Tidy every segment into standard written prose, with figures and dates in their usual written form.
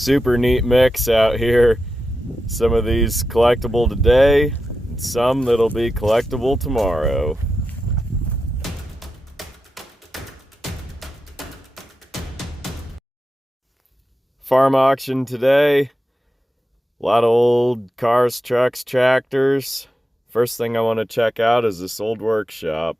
Super neat mix out here. Some of these collectible today, and some that'll be collectible tomorrow. Farm auction today. A lot of old cars, trucks, tractors. First thing I want to check out is this old workshop.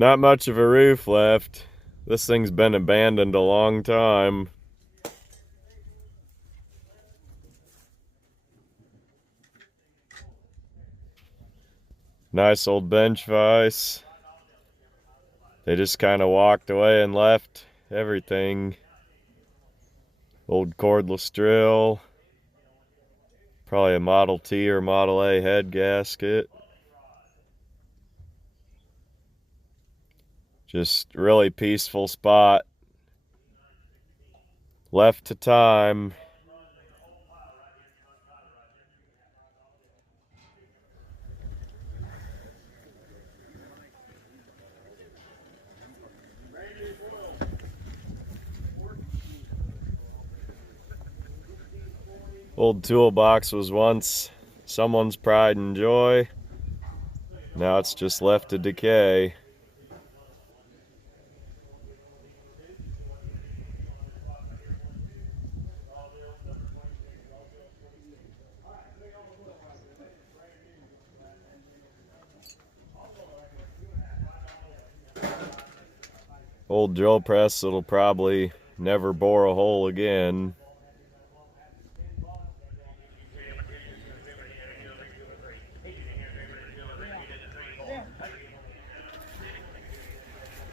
Not much of a roof left. This thing's been abandoned a long time. Nice old bench vise. They just kind of walked away and left everything. Old cordless drill. Probably a Model T or Model A head gasket. Just really peaceful spot. Left to time. Old toolbox was once someone's pride and joy. Now it's just left to decay. Old drill press that'll probably never bore a hole again.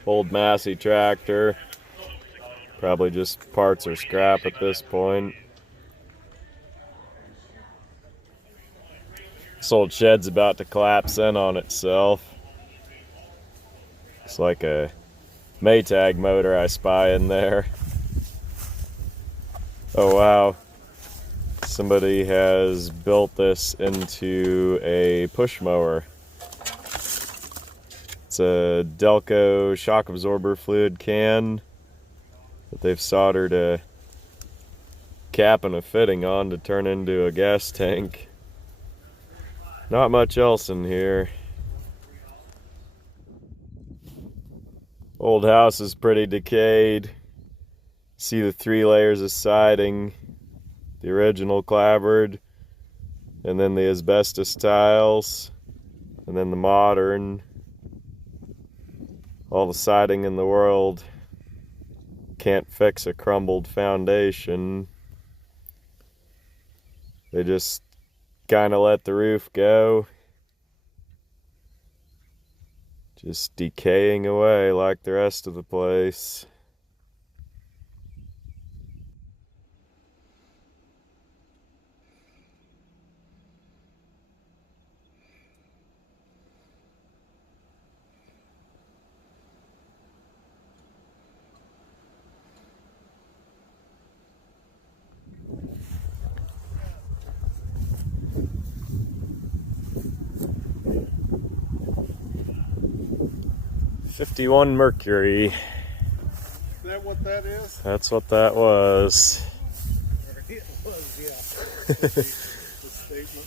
Old Massey tractor. Probably just parts or scrap at this point. This old shed's about to collapse in on itself. It's like a Maytag motor I spy in there. Oh wow. Somebody has built this into a push mower. It's a Delco shock absorber fluid can that they've soldered a cap and a fitting on to turn into a gas tank. Not much else in here. Old house is pretty decayed. See the 3 layers of siding, the original clapboard, and then the asbestos tiles, and then the modern. All the siding in the world can't fix a crumbled foundation. They just kind of let the roof go. Just decaying away like the rest of the place. '51 Mercury. Is that what that is? That's what that was. It was, yeah. The statement.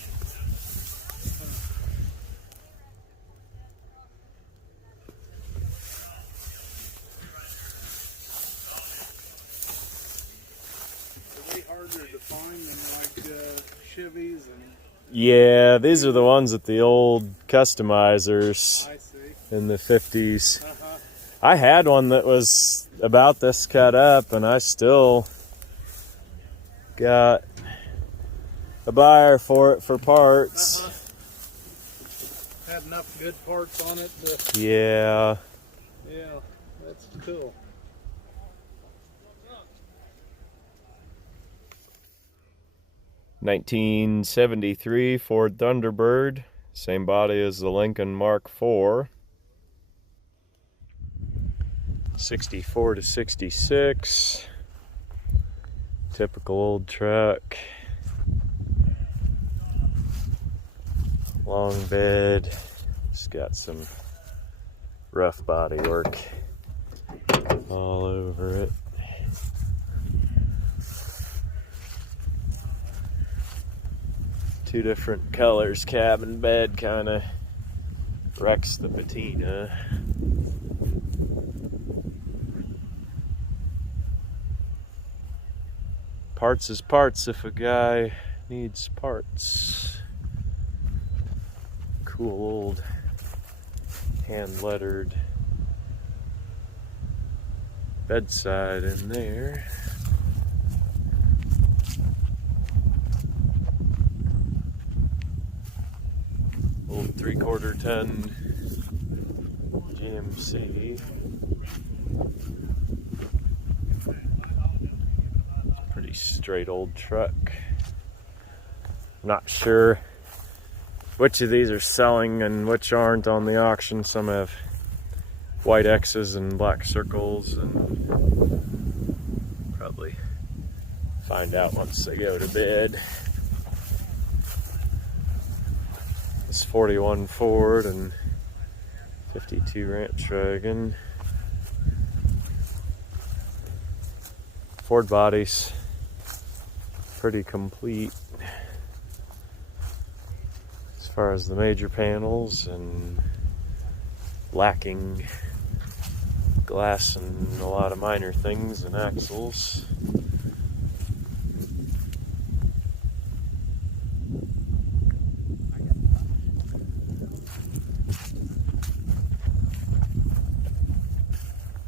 Are they harder to find than like Chevys and? Yeah, these are the ones at the old customizers. I see. In the 50s. I had one that was about this cut up, and I still got a buyer for it for parts. Had enough good parts on it to... Yeah. Yeah, that's cool. '73 Ford Thunderbird, same body as the Lincoln Mark IV. 64 to 66. Typical old truck. Long bed, It's got some rough body work all over it. Two different colors, cabin bed kind of wrecks the patina. Parts is parts if a guy needs parts. Cool old hand lettered bedside in there. Old 3/4 ton GMC. Pretty straight old truck. Not sure which of these are selling and which aren't on the auction. Some have white X's and black circles, and probably find out once they go to bid. This 41 Ford and 52 Ranch Wagon. Ford body's pretty complete as far as the major panels, and lacking glass and a lot of minor things and axles.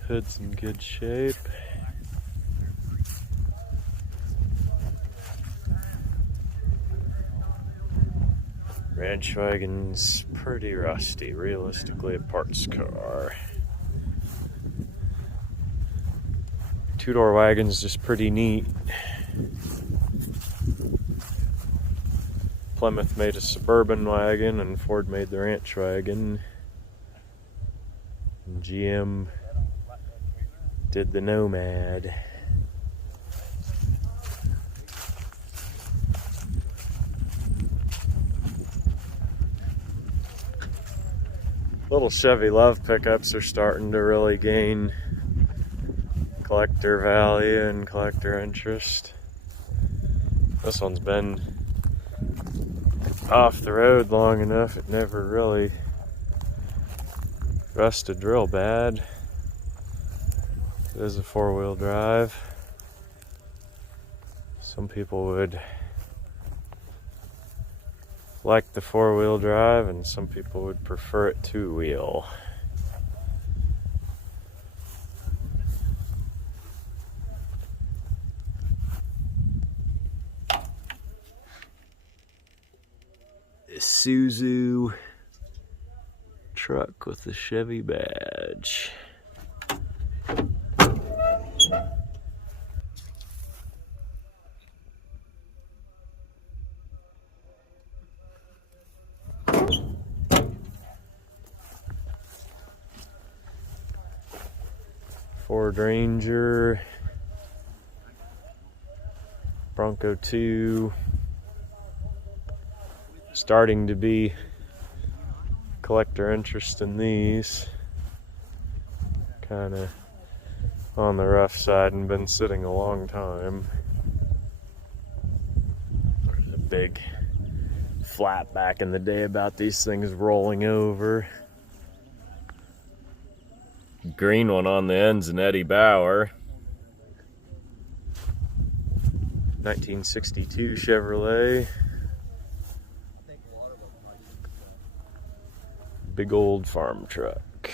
Hood's in good shape. Ranch Wagon's pretty rusty, realistically a parts car. Two-door wagon's just pretty neat. Plymouth made a Suburban wagon and Ford made the Ranch Wagon. And GM did the Nomad. Little Chevy Love pickups are starting to really gain collector value and collector interest. This one's been off the road long enough, it never really rusted real bad. It is a 4-wheel drive. Some people would like the 4-wheel drive, and some people would prefer it 2-wheel. Isuzu truck with the Chevy badge. Ford Ranger, Bronco 2, starting to be collector interest in these. Kind of on the rough side and been sitting a long time. There's a big flap back in the day about these things rolling over. Green one on the ends in Eddie Bauer. 1962 Chevrolet. Big old farm truck.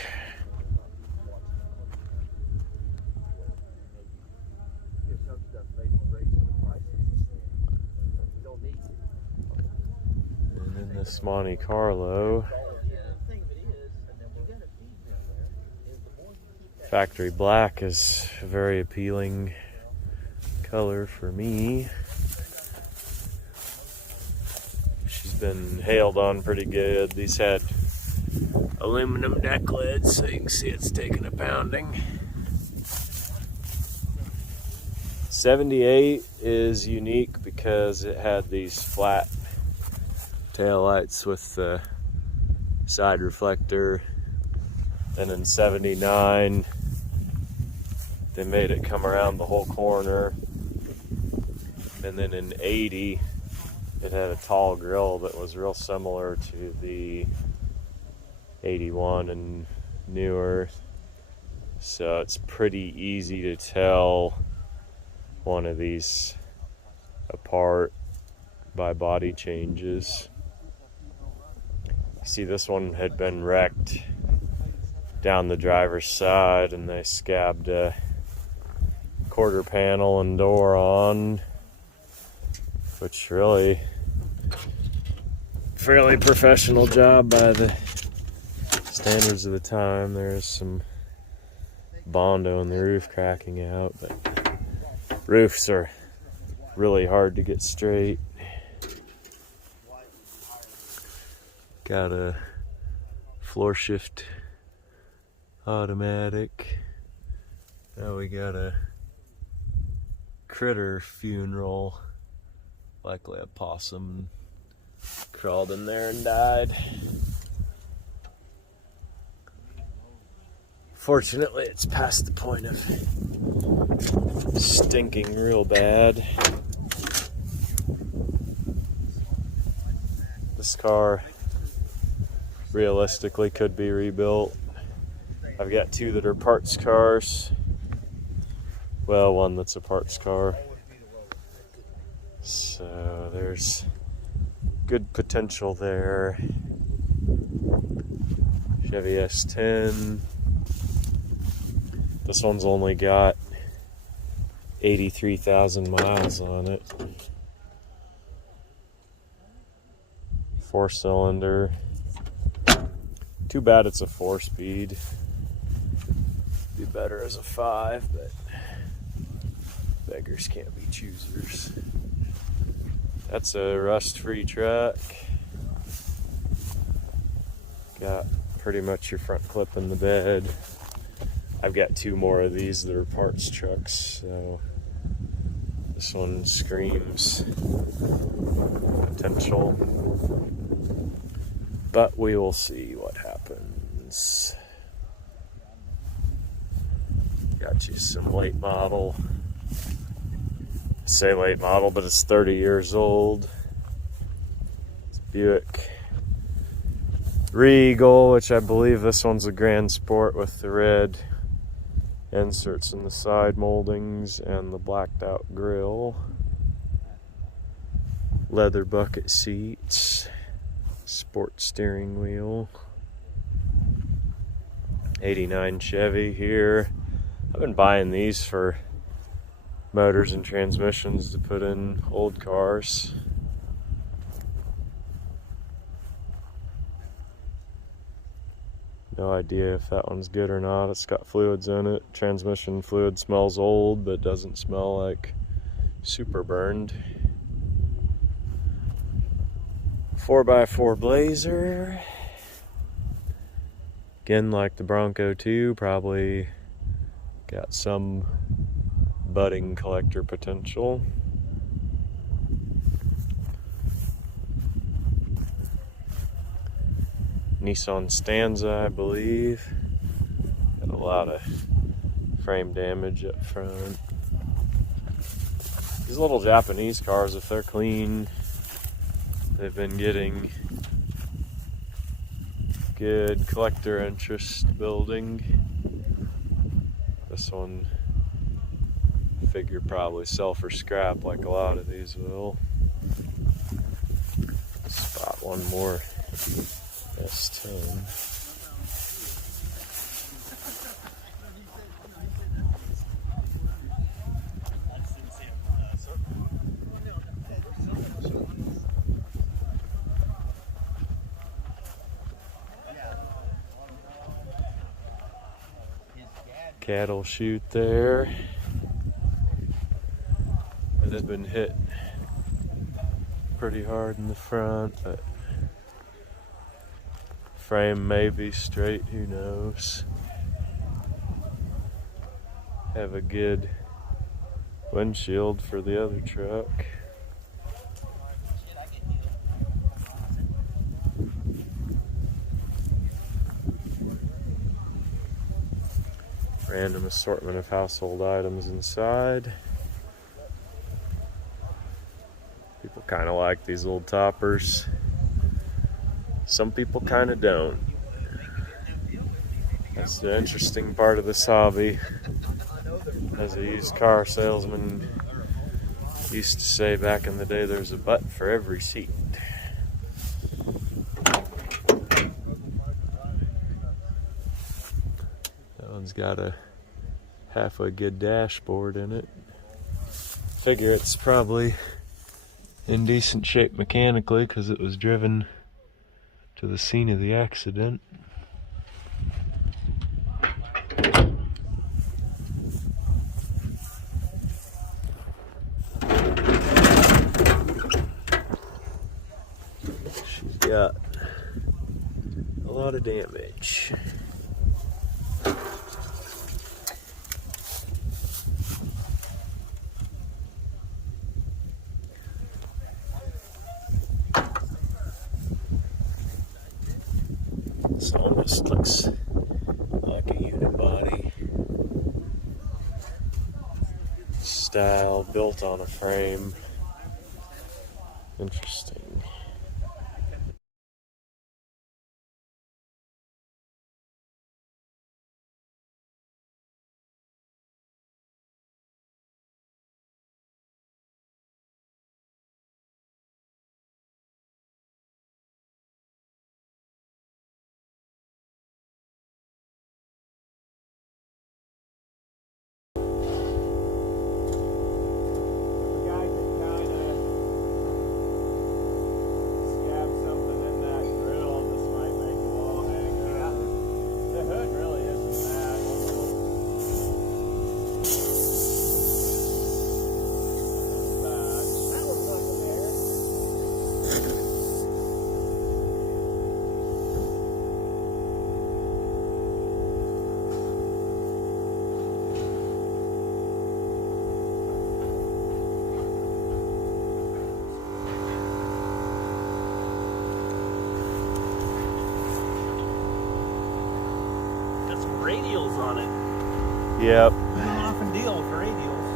And then this Monte Carlo. Factory black is a very appealing color for me. She's been hailed on pretty good. These had aluminum deck lids, so you can see it's taking a pounding. 78 is unique because it had these flat taillights with the side reflector. Then in 79, they made it come around the whole corner. And then in 80, it had a tall grille that was real similar to the 81 and newer. So it's pretty easy to tell one of these apart by body changes. See, this one had been wrecked down the driver's side, and they scabbed a quarter panel and door on, which really fairly professional job by the standards of the time. There's some Bondo in the roof cracking out, but roofs are really hard to get straight. Got a floor shift automatic. Now we got a critter funeral. Likely a possum crawled in there and died. Fortunately, it's past the point of stinking real bad. This car realistically could be rebuilt. I've got two that are parts cars. Well, one that's a parts car. So there's good potential there. Chevy S10. This one's only got 83,000 miles on it. 4-cylinder. Too bad it's a 4-speed. Be better as a 5, but beggars can't be choosers. That's a rust-free truck. Got pretty much your front clip in the bed. I've got two more of these that are parts trucks, so this one screams potential. But we will see what happens. Got you some late model. I say late model, but it's 30 years old. It's Buick Regal, which I believe this one's a Grand Sport with the red inserts in the side moldings and the blacked out grille. Leather bucket seats. Sport steering wheel. 89 Chevy here. I've been buying these for motors and transmissions to put in old cars. No idea if that one's good or not. It's got fluids in it. Transmission fluid smells old, but doesn't smell like super burned. 4x4 Blazer. Again, like the Bronco 2, probably got some budding collector potential. Nissan Stanza, I believe. Got a lot of frame damage up front. These little Japanese cars, if they're clean, they've been getting good collector interest building. This one, I figure, probably sell for scrap like a lot of these will. Spot one more S10. Cattle chute there. It has been hit pretty hard in the front, but frame may be straight, who knows. Have a good windshield for the other truck. Random assortment of household items inside. People kind of like these little toppers. Some people kind of don't. That's the interesting part of this hobby. As a used car salesman used to say back in the day, there's a butt for every seat. That one's got a halfway good dashboard in it. Figure it's probably in decent shape mechanically because it was driven to the scene of the accident. She's got a lot of damage. This almost looks like a unibody style built on a frame. Interesting. Radials on it. Yep. I don't often deal with radials.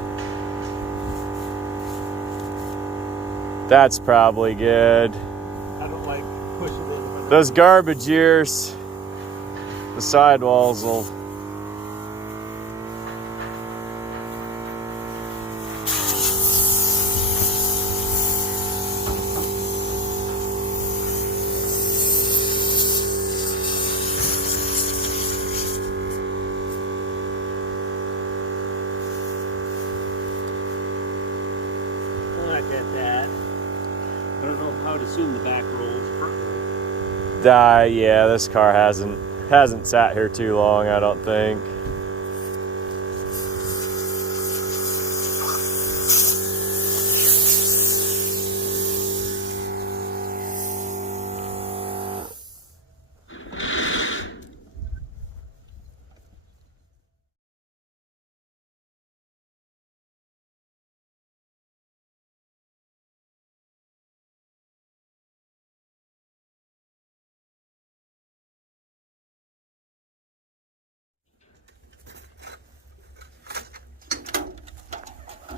That's probably good. I don't like pushing it. Those garbage years, the sidewalls will. At that. I don't know how to assume the back rolls. Yeah, this car hasn't sat here too long, I don't think.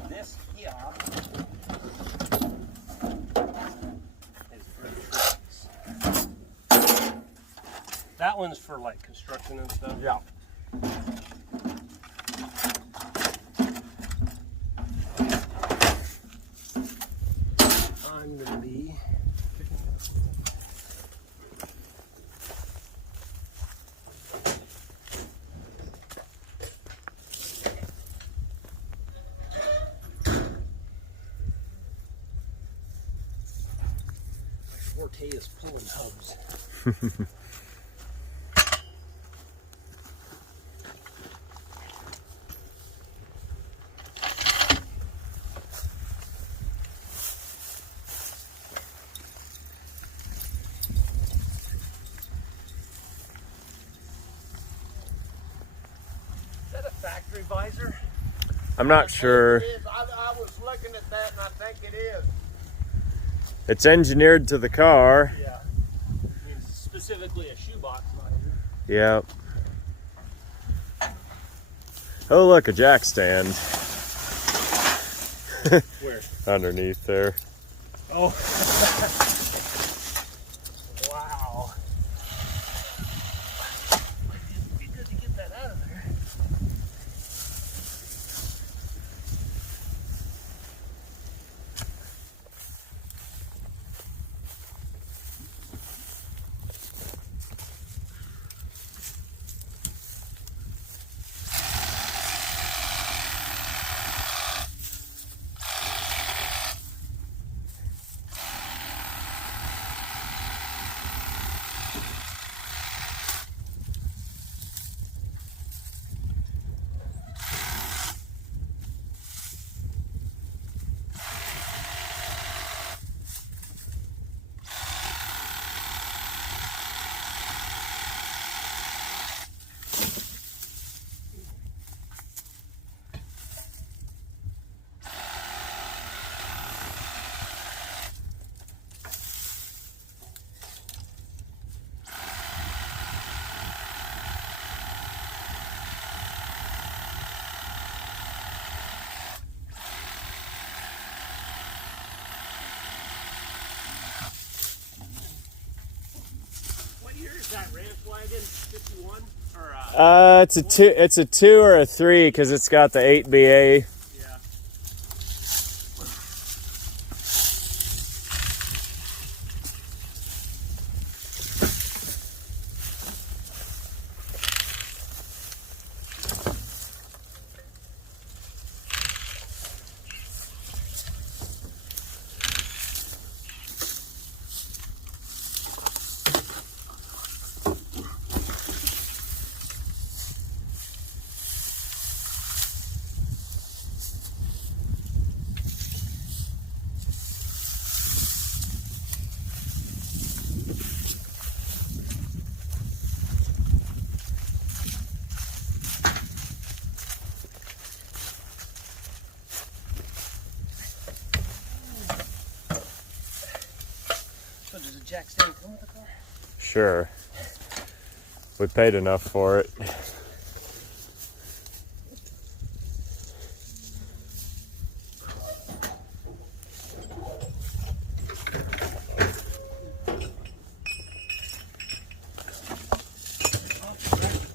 This here is for trees. That one's for like construction and stuff. Yeah. I'm gonna be forte is pulling hubs. Is that a factory visor? I'm not sure. I was looking at that and I think it is. It's engineered to the car. Yeah. I mean, specifically a shoebox visor. Yep. Oh, look, a jack stand Where? underneath there. Oh. Wow. It'd be good to get that out of there. What year is that ranch wagon? 51 or It's a 2 or a 3 because it's got the 8BA. yeah. So does a jack stand come with the car? Sure. We paid enough for it.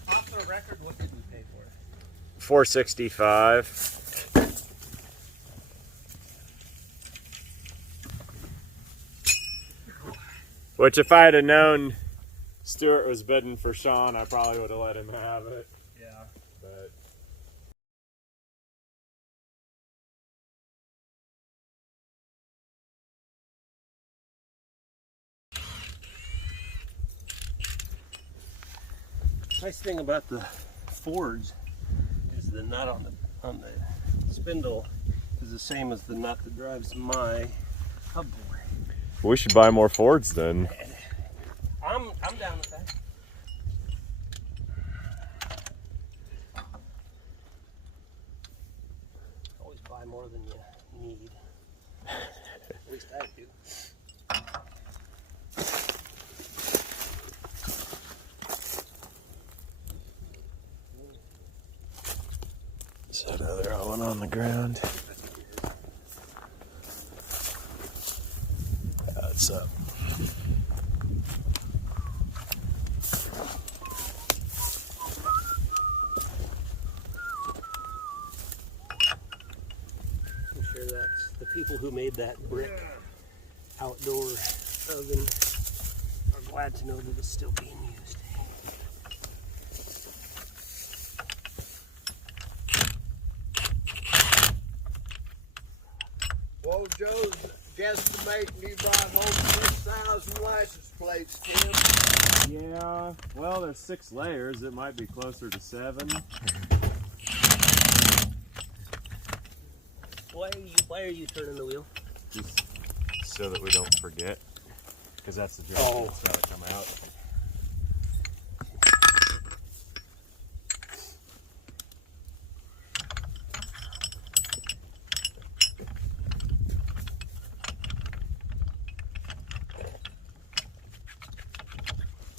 Off the record, what did we pay for it? $465. Which, if I had known Stuart was bidding for Sean, I probably would have let him have it. Yeah. But Nice thing about the Fords is the nut on the spindle is the same as the nut that drives my hub board. we should buy more Fords then. I'm down with that. Always buy more than you need. At least I do. So now they're all on the ground. That's up. I'm sure that's the people who made that brick outdoor oven are glad to know that it's still being used. Well, Joe's guesstimating you brought home 6,000 license plates, Tim. Yeah, well, there's 6 layers. It might be closer to 7. Why are you turning the wheel? Just so that we don't forget. Because that's the job Oh. that's got to come out.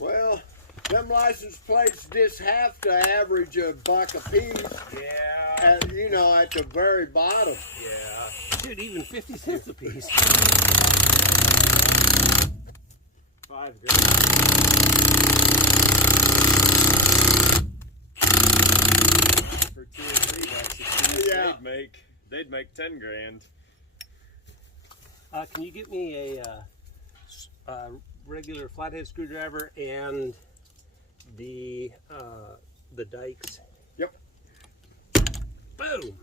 Well, them them license plates just have to average $1 a piece. Yeah. At, you know, at the very bottom. Yeah. Dude, even 50 cents a piece. $5 grand. For $2 or $3 Yeah. they'd make 10 grand. Can you get me a regular flathead screwdriver and the dikes? Yep. Boom.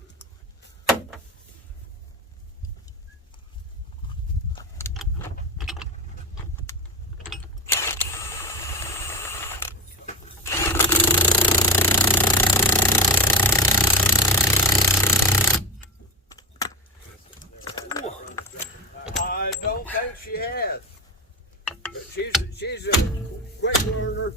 I don't think she has. But she's a quick learner.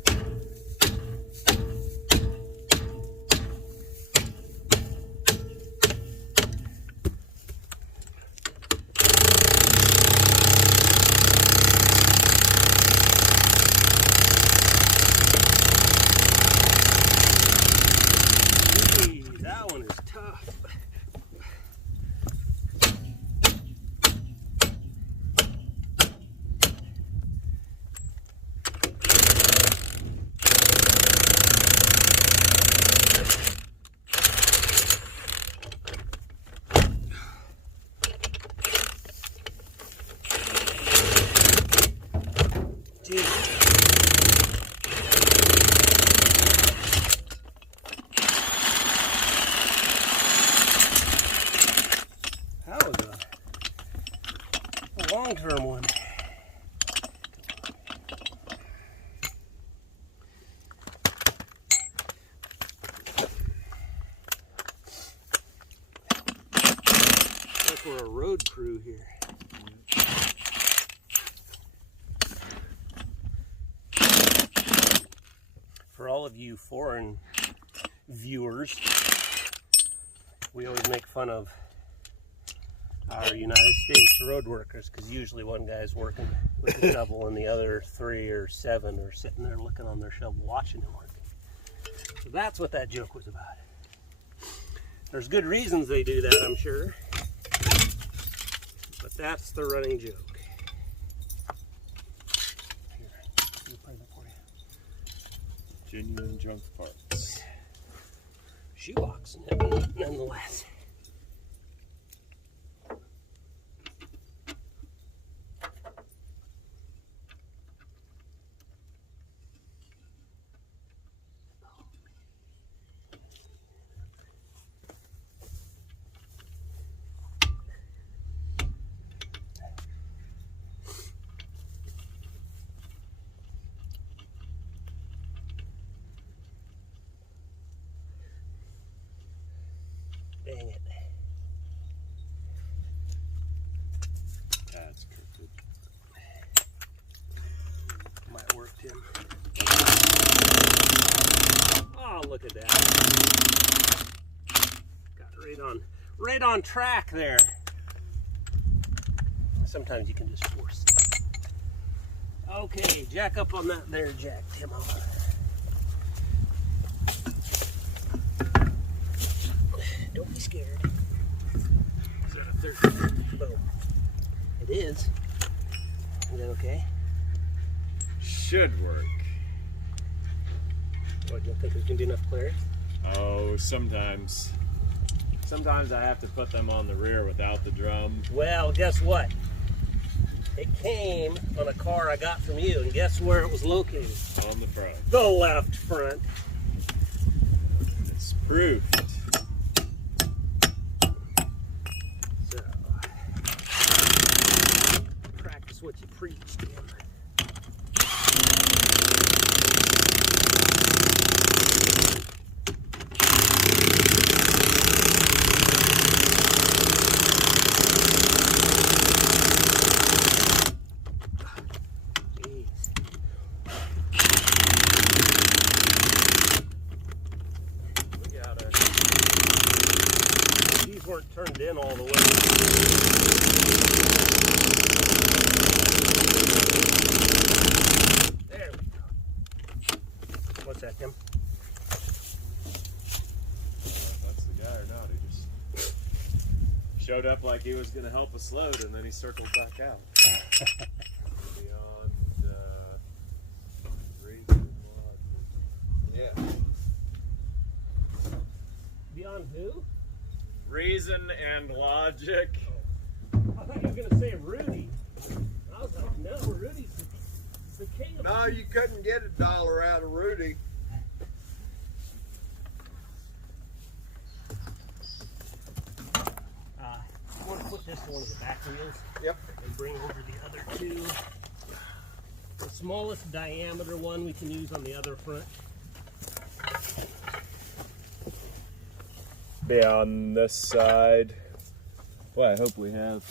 Hey, that one is tough. That was a long-term one. Like we're a road crew here. For all of you foreign viewers, we always make fun of our United States road workers because usually one guy's working with a shovel and the other 3 or 7 are sitting there looking on their shovel watching him work. So that's what that joke was about. There's good reasons they do that, I'm sure, but that's the running joke. Here, let me play that for you. Genuine junk parts. Shoebox, nonetheless. Dang it. That's crooked. Might work, Tim. Oh, look at that. Got right on track there. Sometimes you can just force it. Okay, jack up on that there, Jack, Tim. Don't be scared. Is that a 13? Boom. It is. Is that okay? Should work. What, do you think there's going to be enough clearance? Oh, sometimes. Sometimes I have to put them on the rear without the drum. Well, guess what? It came on a car I got from you, and guess where it was located? On the front. The left front. It's proofed. So, practice what you preach, Tim. Weren't turned in all the way. There we go. What's that, Tim? That's the guy or not? He just showed up like he was going to help us load, and then he circled back out. Beyond reason, Yeah. Beyond who? reason and logic. I thought you were going to say Rudy. I was like, no, Rudy's the king of... No, you couldn't get $1 out of Rudy. I want to put this to one of the back wheels. Yep. And bring over the other two. The smallest diameter one we can use on the other front. Be on this side. Well, I hope we have.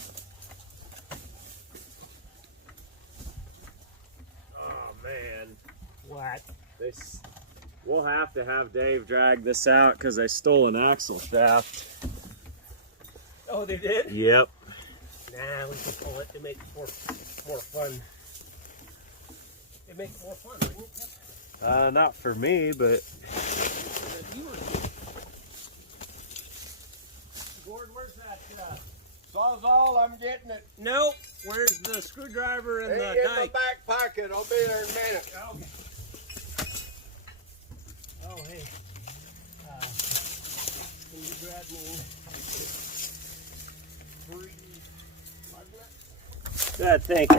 Oh man. What? This. We'll have to have Dave drag this out because they stole an axle shaft. Oh, they did? Yep. Nah, we can pull it. It makes more fun. It makes more fun, wouldn't it? Not for me, but Gordon, where's that? Sawzall, I'm getting it. Nope. Where's the screwdriver and the In my dike? back pocket. I'll be there in a minute. Okay. Oh, hey. Can you grab me 3 lug nuts? Thank you.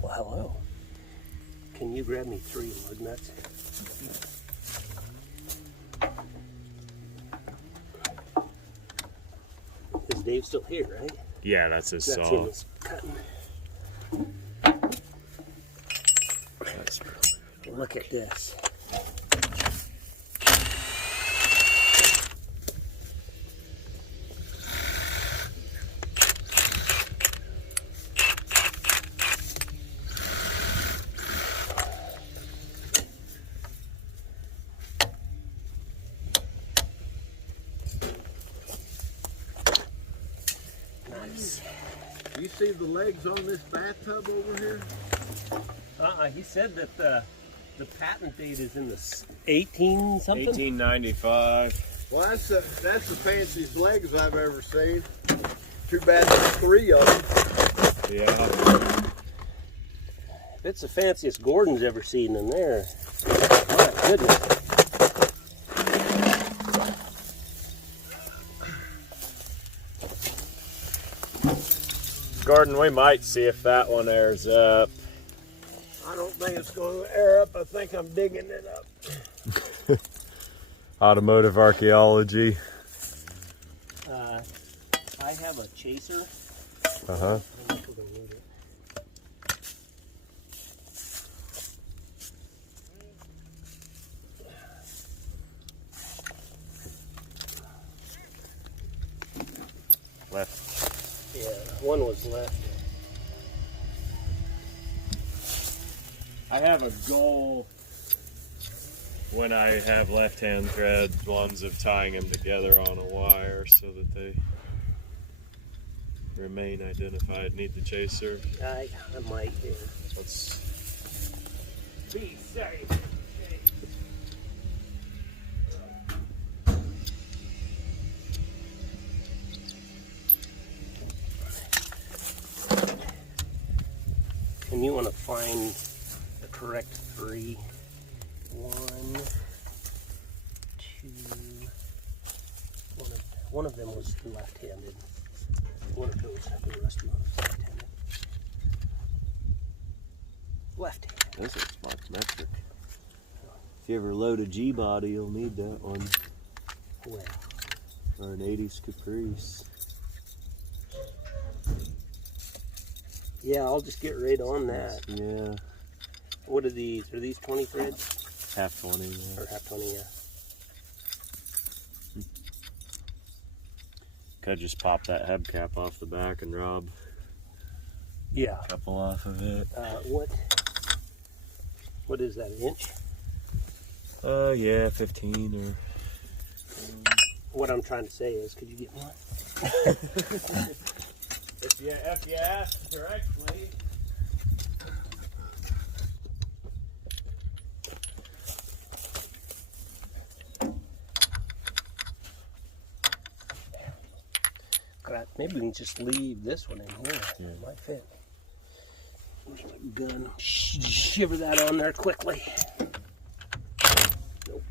Well, hello. Can you grab me 3 lug nuts? Is Dave still here, right? yeah, that's his That's saw. him that's cutting. That's probably Look at this. Nice. You see the legs on this bathtub over here? He said that the patent date is in the 18 something. 1895. Well, that's the fanciest legs I've ever seen. Too bad there's 3 of them. Yeah. It's the fanciest Gordon's ever seen in there. My goodness. Gordon, we might see if that one airs up. I don't think it's going to air up. I think I'm digging it up. Automotive archaeology. I have a chaser. Uh-huh. I don't know if we're gonna need it. Left. Yeah, one was left. I have a goal when I have left-hand thread ones of tying them together on a wire so that they remain identified. Need the chaser. I might, yeah. Let's. Be safe. And you want to find the correct 3. 1, 2. One of them was left-handed. One of those, the rest of them was left-handed. Left-handed. This is Mark metric. If you ever load a G body, you'll need that one. Well, Or an 80s Caprice. yeah, I'll just get right on that. Yeah. What are these? Are these 20 threads? Half 20. Yeah. Or half 20, yeah. Could just pop that hubcap off the back and rob Yeah. a couple off of it. What is that, an inch? Yeah, 15 or. What I'm trying to say is, could you get one? If you ask directly. Maybe we can just leave this one in here. It might fit. Where's my gun? Shiver that on there quickly. Nope.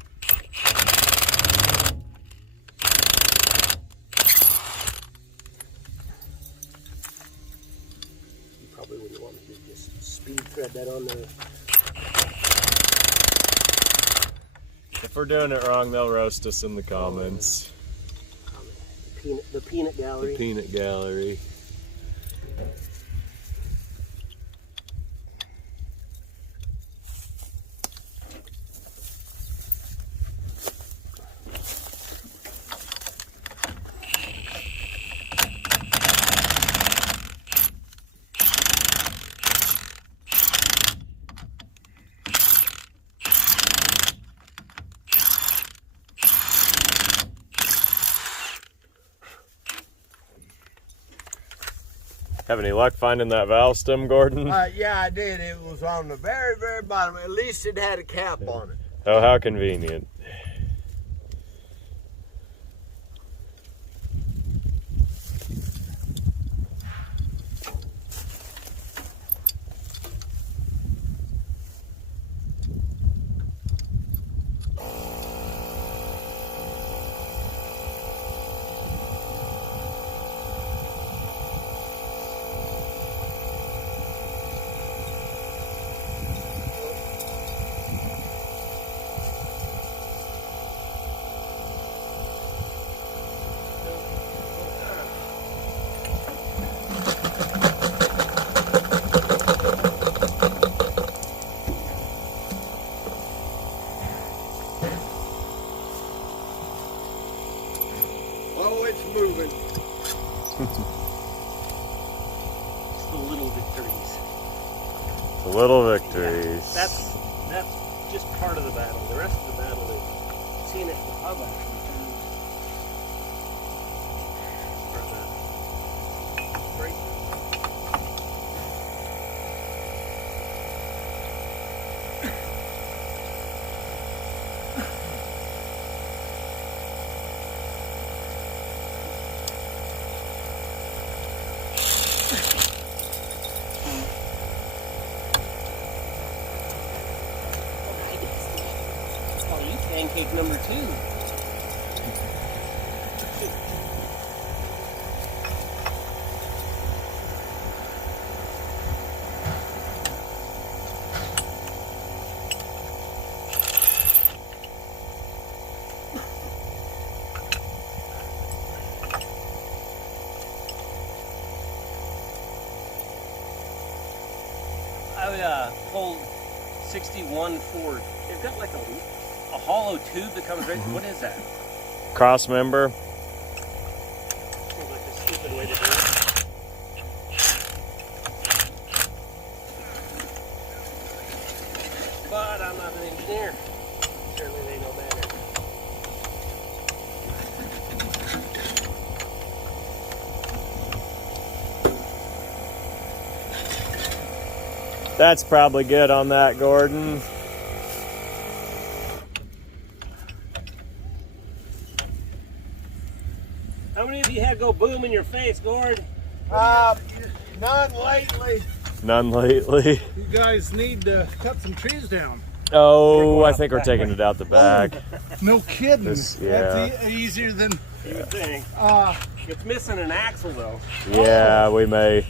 You probably wouldn't want me to just speed thread that on there. If we're doing it wrong, they'll roast us in the comments. The peanut gallery. The peanut gallery. Have any luck finding that valve stem, Gordon? Yeah, I did. It was on the very, very bottom. At least it had a cap on it. Oh, how convenient. Oh, it's moving. It's the little victories. The little victories. That's just part of the battle. The rest of the battle is seeing if the hub actually turns for the break. Pancake number 2. I pulled 61 Ford. They've got like a hollow tube that comes right. What is that? Cross member. Seems like a stupid way to do it. But I'm not an engineer. Certainly they know better. That's probably good on that, Gordon. How many of you had go boom in your face, Gord? None lately. None lately. You guys need to cut some trees down. Oh, I think we're taking it out the back. No kidding. Yeah. That's easier than. You would think. It's missing an axle though. Yeah, we may.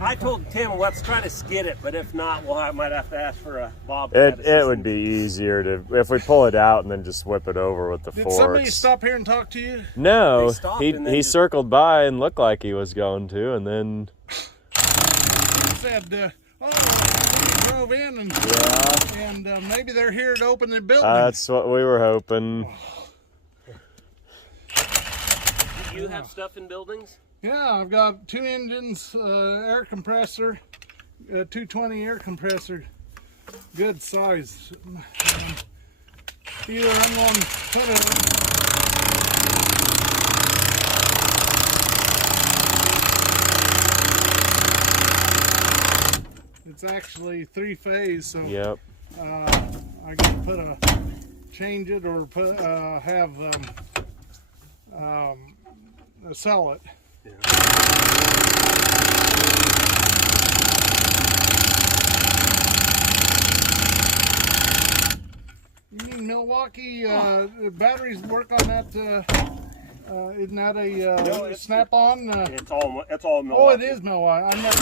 I told Tim, let's try to skid it, but if not, might have to ask for a bobcat. It would be easier to if we pull it out and then just whip it over with the Did forks. somebody stop here and talk to you? No, They stopped and then he just- circled by and looked like he was going to, and then He said, we drove in and maybe they're here to open their building. that's what we were hoping. Do you have stuff in buildings? Yeah, I've got 2 engines, air compressor, 220 air compressor, good size. Either I'm going to put it's actually 3-phase, so Yep. I can change it or sell it. You mean Milwaukee batteries work on that? Isn't that a No, snap-on? It's all Milwaukee. Oh, it is Milwaukee. I never.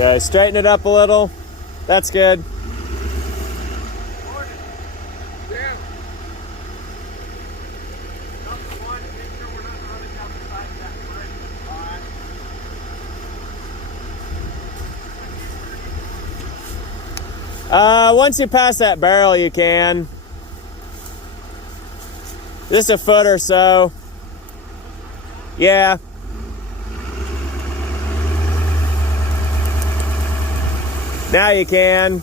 Okay, straighten it up a little. That's good. Once you pass that barrel, you can. Just a foot or so. Yeah. Now you can.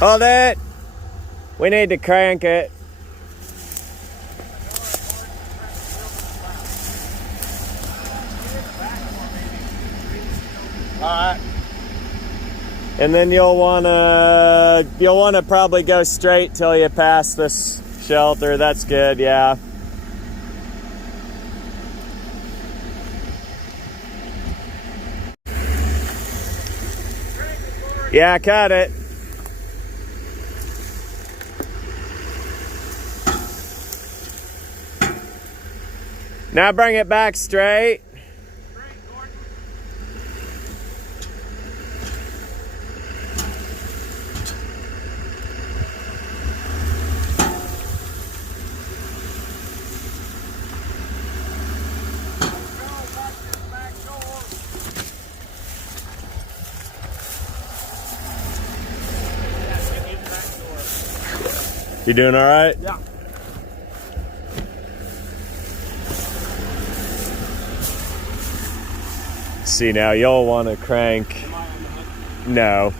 Hold it. We need to crank it. Alright. And then you'll wanna probably go straight till you pass this shelter. That's good, yeah. Yeah, cut it. Now bring it back straight. You doing all right? Yeah. See, now you'll want to crank. Am I on the hook? No,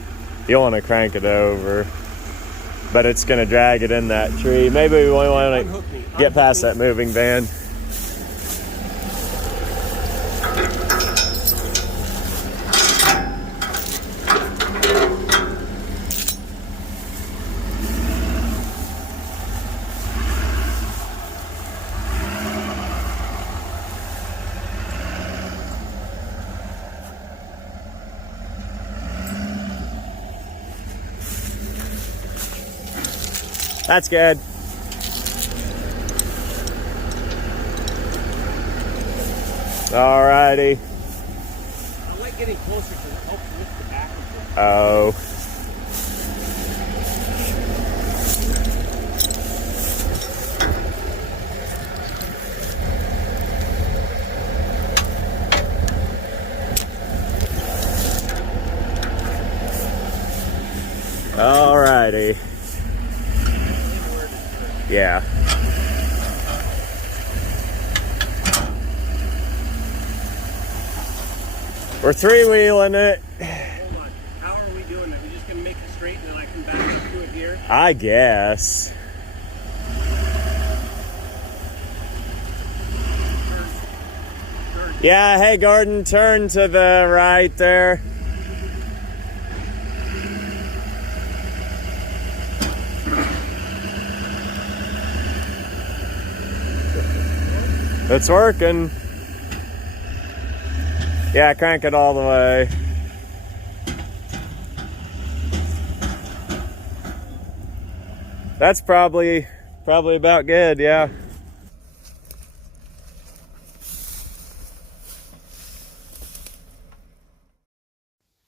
you'll want to crank it over, but it's going to drag it in that tree. Maybe we want to Unhook me. get past that moving van. That's good. Alrighty. I like getting closer because it helps lift the back of the Oh. Alrighty. Yeah. We're three-wheeling it. Hold on. How are we doing it? We just gonna make it straight and then I can back to it here? I guess. Turn. Yeah, hey Gordon, turn to the right there. It's working. Yeah, crank it all the way. That's probably about good, yeah.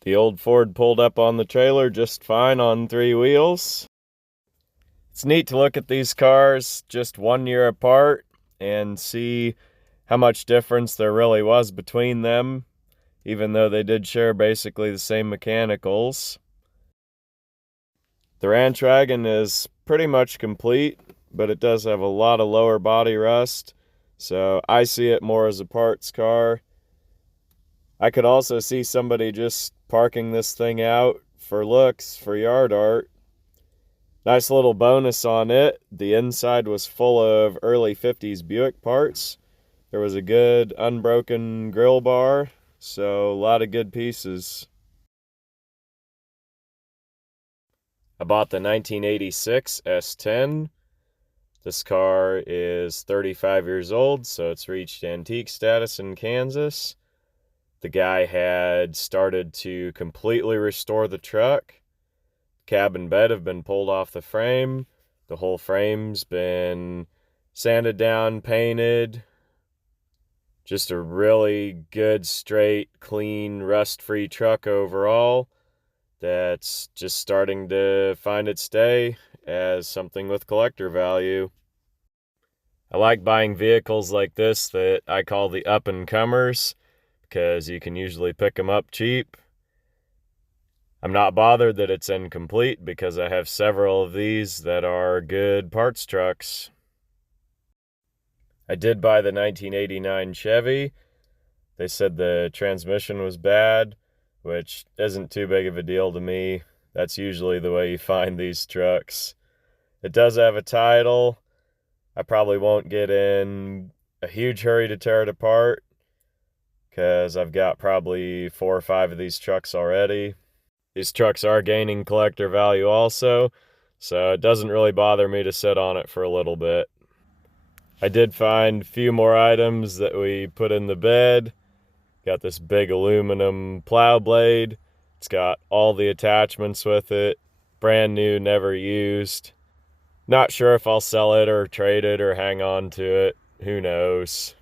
The old Ford pulled up on the trailer just fine on three wheels. It's neat to look at these cars just 1 year apart and see how much difference there really was between them, even though they did share basically the same mechanicals. The Ranch Wagon is pretty much complete, but it does have a lot of lower body rust, so I see it more as a parts car. I could also see somebody just parking this thing out for looks, for yard art. Nice little bonus on it, the inside was full of early 50s Buick parts, There was a good unbroken grill bar, so a lot of good pieces. I bought the 1986 S10. This car is 35 years old, so it's reached antique status in Kansas. The guy had started to completely restore the truck. Cab and bed have been pulled off the frame. The whole frame's been sanded down, painted. Just a really good, straight, clean, rust-free truck overall that's just starting to find its day as something with collector value. I like buying vehicles like this that I call the up-and-comers because you can usually pick them up cheap. I'm not bothered that it's incomplete because I have several of these that are good parts trucks. I did buy the 1989 Chevy. They said the transmission was bad, which isn't too big of a deal to me. That's usually the way you find these trucks. It does have a title. I probably won't get in a huge hurry to tear it apart because I've got probably 4 or 5 of these trucks already. These trucks are gaining collector value also, so it doesn't really bother me to sit on it for a little bit. I did find a few more items that we put in the bed. Got this big aluminum plow blade. It's got all the attachments with it. Brand new, never used. Not sure if I'll sell it or trade it or hang on to it. Who knows?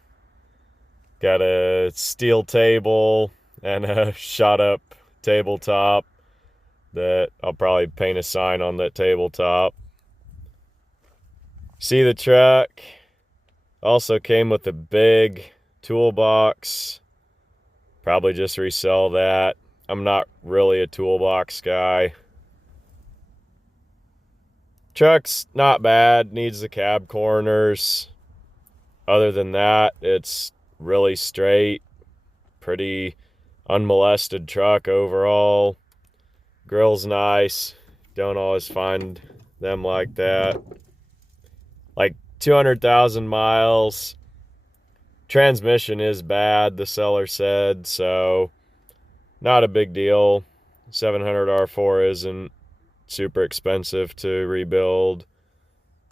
Got a steel table and a shot up tabletop that I'll probably paint a sign on that tabletop. See the truck? Also came with a big toolbox. Probably just resell that. I'm not really a toolbox guy. Truck's not bad, needs the cab corners. Other than that, it's really straight, pretty unmolested truck overall. Grill's nice. Don't always find them like that. Like 200,000 miles. Transmission is bad, the seller said, so not a big deal. 700 R4 isn't super expensive to rebuild.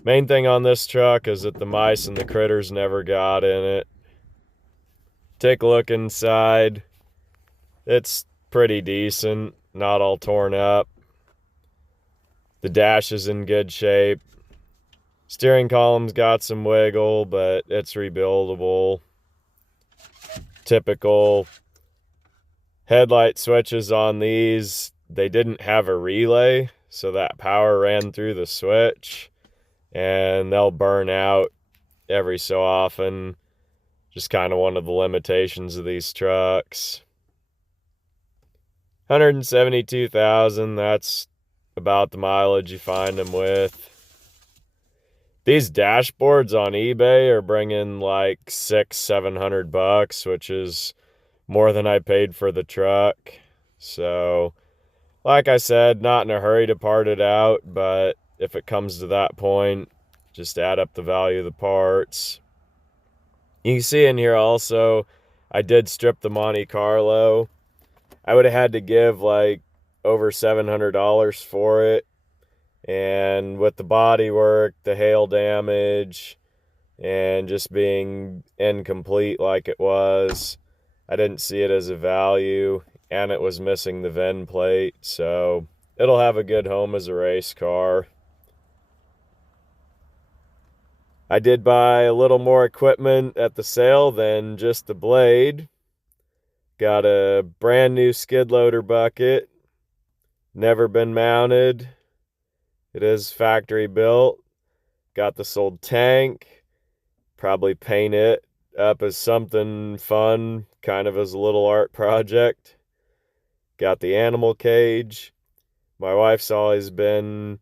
Main thing on this truck is that the mice and the critters never got in it. Take a look inside. It's pretty decent, not all torn up. The dash is in good shape. Steering column's got some wiggle, but it's rebuildable. Typical. Headlight switches on these, they didn't have a relay, so that power ran through the switch, and they'll burn out every so often. Just kind of one of the limitations of these trucks. 172,000, that's about the mileage you find them with. These dashboards on eBay are bringing like $600-700, which is more than I paid for the truck. So, like I said, not in a hurry to part it out, but if it comes to that point, just add up the value of the parts. You can see in here also, I did strip the Monte Carlo. I would have had to give like over $700 for it. And with the body work, the hail damage, and just being incomplete like it was, I didn't see it as a value, and it was missing the VIN plate, so it'll have a good home as a race car. I did buy a little more equipment at the sale than just the blade. Got a brand new skid loader bucket, never been mounted. It is factory built. Got this old tank. Probably paint it up as something fun, kind of as a little art project. Got the animal cage. My wife's always been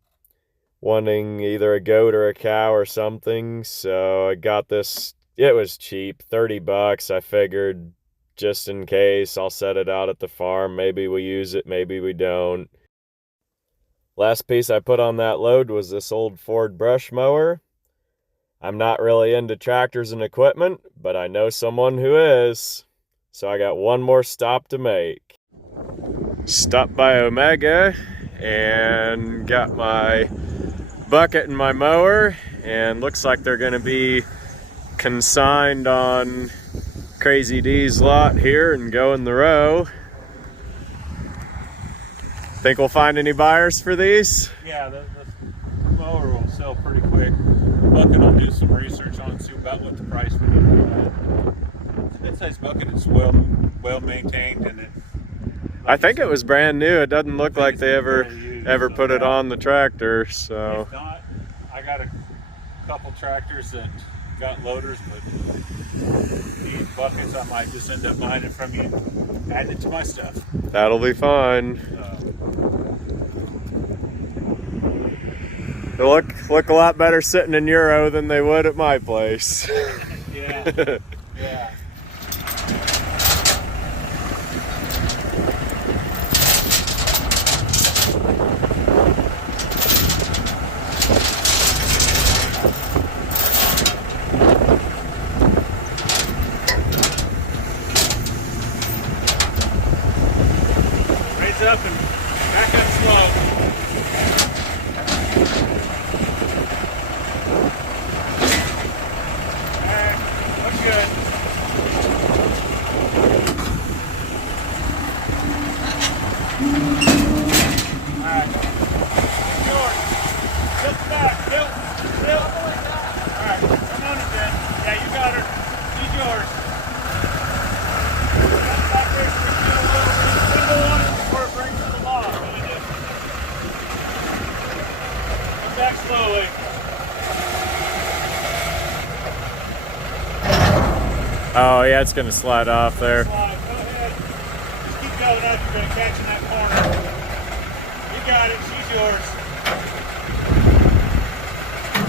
wanting either a goat or a cow or something, so I got this. It was cheap, $30. I figured just in case, I'll set it out at the farm. Maybe we use it, maybe we don't. Last piece I put on that load was this old Ford brush mower. I'm not really into tractors and equipment, but I know someone who is. So I got one more stop to make. Stopped by Omega and got my bucket and my mower, and looks like they're gonna be consigned on Crazy D's lot here and go in the row. Think we'll find any buyers for these? Yeah, the mower will sell pretty quick. Bucket will do some research on and see about what the price would be. It's a good-sized bucket. It's well maintained, and I think it was brand new. It doesn't look like they ever put it on the tractor. So if not, I got a couple tractors that got loaders, but these buckets I might just end up buying it from you and add it to my stuff. that'll be fine. They look a lot better sitting in Euro than they would at my place. Yeah, yeah. Raise it up and back up slow. Good. Alright. Yours. Tilt back. Tilt. Alright. Come on it then. Yeah, you got her. She's yours. Got back there so we can do a little single one before it brings to the log. Come back slowly. Oh yeah, it's gonna slide off there. Go ahead. Just keep going up. You're going to catch in that corner. You got it. She's yours.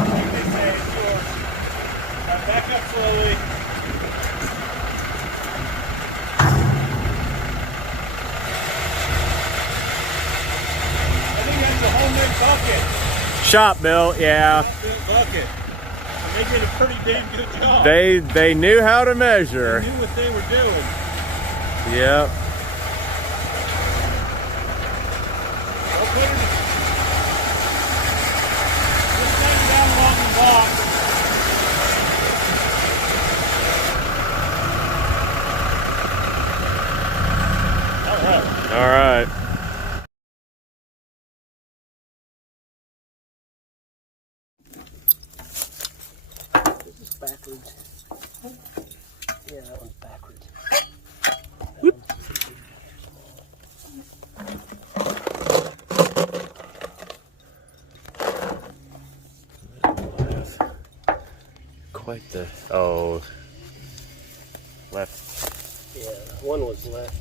Like they say, it's yours. Now back up slowly. I think that's a homemade bucket. Shop built, yeah. Shop-built bucket. And they did a pretty damn good job. They knew how to measure. They knew what they were doing. Yep. Don't put it. Just lay it down along the block. All right. This is backwards. Yeah, that one's backwards. That one's Quite the left. yeah, one was left.